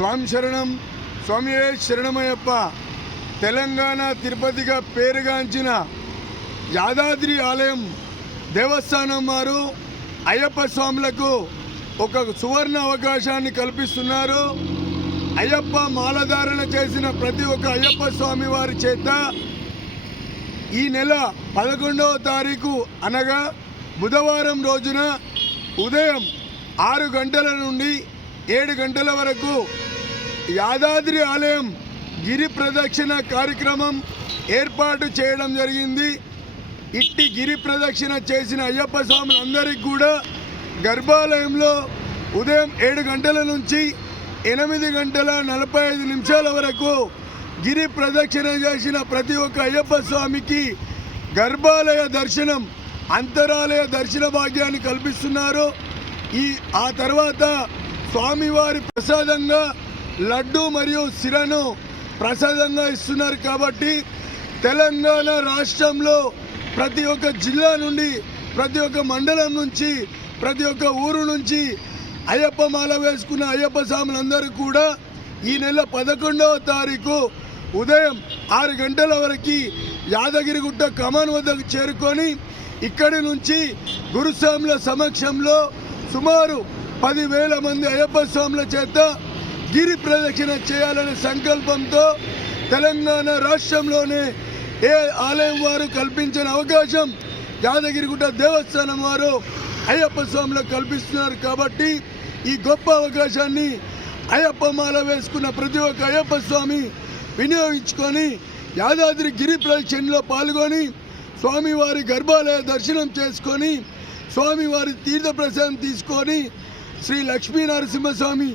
స్వామి శరణం స్వామి శరణమయ్యప్ప తెలంగాణ తిరుపతిగా పేరుగాంచిన యాదాద్రి ఆలయం దేవస్థానం వారు అయ్యప్ప స్వాములకు ఒక సువర్ణ అవకాశాన్ని కల్పిస్తున్నారు అయ్యప్ప మాలధారణ చేసిన ప్రతి ఒక్క అయ్యప్ప స్వామి వారి చేత ఈ నెల పదకొండవ తారీఖు అనగా బుధవారం రోజున ఉదయం ఆరు గంటల నుండి ఏడు గంటల వరకు యాదాద్రి ఆలయం గిరి ప్రదక్షిణ కార్యక్రమం ఏర్పాటు చేయడం జరిగింది ఇట్టి గిరి ప్రదక్షిణ చేసిన అయ్యప్ప స్వాములందరికీ కూడా గర్భాలయంలో ఉదయం ఏడు గంటల నుంచి ఎనిమిది గంటల నలభై ఐదు నిమిషాల వరకు గిరి ప్రదక్షిణ చేసిన ప్రతి ఒక్క అయ్యప్ప స్వామికి గర్భాలయ దర్శనం అంతరాలయ దర్శన భాగ్యాన్ని కల్పిస్తున్నారు ఈ ఆ తర్వాత స్వామివారి ప్రసాదంగా లడ్డు మరియు సిరను ప్రసాదంగా ఇస్తున్నారు కాబట్టి తెలంగాణ రాష్ట్రంలో ప్రతి ఒక్క జిల్లా నుండి ప్రతి ఒక్క మండలం నుంచి ప్రతి ఒక్క ఊరు నుంచి అయ్యప్ప మాల వేసుకున్న అయ్యప్ప స్వాములందరూ కూడా ఈ నెల పదకొండవ తారీఖు ఉదయం ఆరు గంటల వరకు యాదగిరిగుట్ట కమాన్ వద్దకు చేరుకొని ఇక్కడి నుంచి గురుస్వాముల సమక్షంలో సుమారు పదివేల మంది అయ్యప్ప స్వాముల చేత గిరి ప్రదక్షిణ చేయాలనే సంకల్పంతో తెలంగాణ రాష్ట్రంలోనే ఏ ఆలయం వారు కల్పించిన అవకాశం యాదగిరిగుట్ట దేవస్థానం వారు అయ్యప్ప స్వాములకు కల్పిస్తున్నారు కాబట్టి ఈ గొప్ప అవకాశాన్ని అయ్యప్ప మాల వేసుకున్న ప్రతి ఒక్క అయ్యప్ప స్వామి వినియోగించుకొని యాదాద్రి గిరి ప్రదక్షిణలో పాల్గొని స్వామివారి గర్భాలయ దర్శనం చేసుకొని స్వామివారి తీర్థప్రసాదం తీసుకొని శ్రీ లక్ష్మీ నరసింహస్వామి